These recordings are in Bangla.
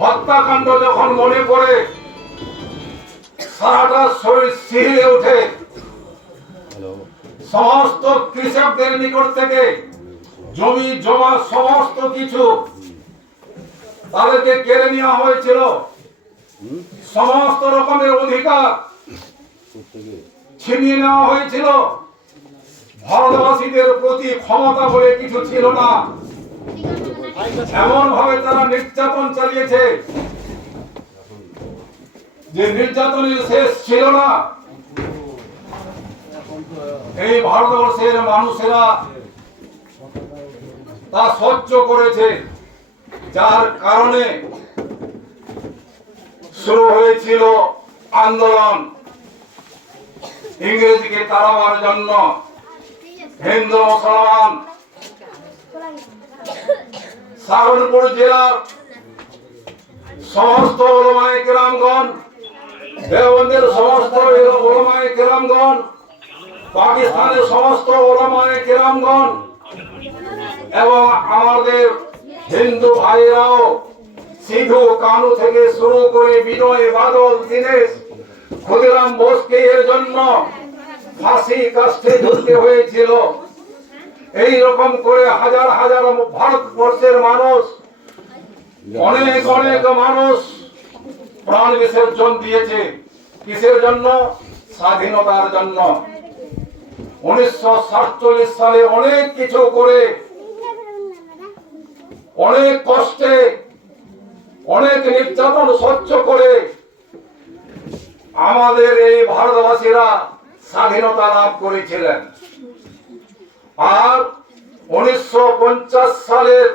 হত্যাকাণ্ড যখন মনে পড়ে সারাটা শরীর শিহরে ওঠে। সমস্ত কৃষকদের নিকট থেকে জমি জমা সমস্ত কিছু তাদেরকে কেড়ে নেওয়া হয়েছিল। সমস্ত রকমের অধিকার ছিনিয়ে নেওয়া হয়েছিল। ভারতবাসীদের প্রতি ক্ষমতা বলে কিছু ছিল না। এমন ভাবে তারা নির্যাতন চালিয়েছে যে নির্যাতনের শেষ ছিল না। এই ভারতবর্ষের মানুষেরা তা সহ্য করেছে, যার কারণে শুরু হয়েছিল আন্দোলন ইংরেজকে তাড়াবার জন্য। হিন্দু মুসলমান সাহারনপুর জেলার সমস্ত ওলামায়ে কেরামগণ, দেওবন্দের সমস্ত ওলামায়ে কেরামগণ, পাকিস্তানের সমস্ত ওলামায়ে কেরামগণ এবং আমাদের হিন্দু ভাইরাও সিধু কানু থেকে শুরু করে বিনয় বাদল, দীনেশ, ক্ষুদিরাম বোসকে এর জন্য ফাঁসি কাস্টে ঝুলতে হয়েছিল। এই রকম করে হাজার হাজার ভারতবর্ষের মানুষ, অনেক অনেক মানুষ প্রাণ বিসর্জন দিয়েছে। কিসের জন্য? স্বাধীনতার জন্য। 1947 সালে অনেক কিছু করে, অনেক কষ্টে, অনেক নির্যাতন সহ্য করে আমাদের এই ভারতবাসীরা স্বাধীনতা লাভ করেছিলেন। আর 1950 সালের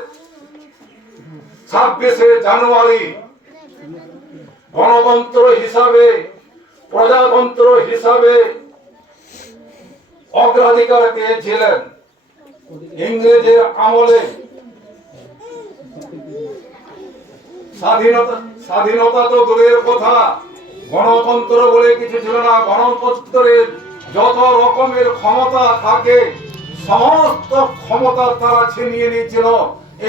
26শে জানুয়ারি গণতন্ত্র হিসাবে, প্রজাতন্ত্র হিসাবে অগ্রাধিকার পেয়েছিলেন। ইংরেজের আমলে স্বাধীনতা তো দূরের কথা, গণতন্ত্র বলে কিছু ছিল না। গণতন্ত্রের যত রকমের ক্ষমতা থাকে সমস্ত ক্ষমতা তারা ছিনিয়ে নিয়েছিল,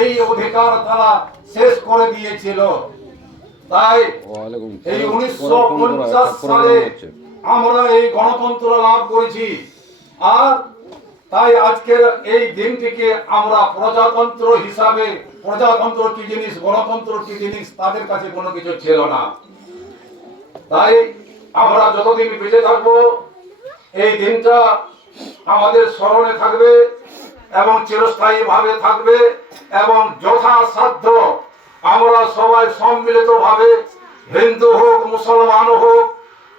এই অধিকার তারা শেষ করে দিয়েছিল। তাই এই 1950 সালে আমরা এই গণতন্ত্র লাভ করেছি। আর তাই আজকের এই দিনটিকে আমরা প্রজাতন্ত্র হিসাবে, প্রজাতন্ত্র কি জিনিস, গণতন্ত্র কি জিনিস তাদের কাছে কোনো কিছু ছিল না। তাই আমরা যতদিন বেঁচে থাকবো এই দিনটা আমাদের স্মরণে থাকবে এবং চিরস্থায়ী ভাবে থাকবে। এবং যথাসাধ্য আমরা সবাই সম্মিলিত ভাবে, হিন্দু হোক, মুসলমান হোক,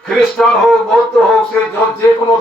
খ্রিস্টান হোক, বৌদ্ধ হোক, সে যে কোনো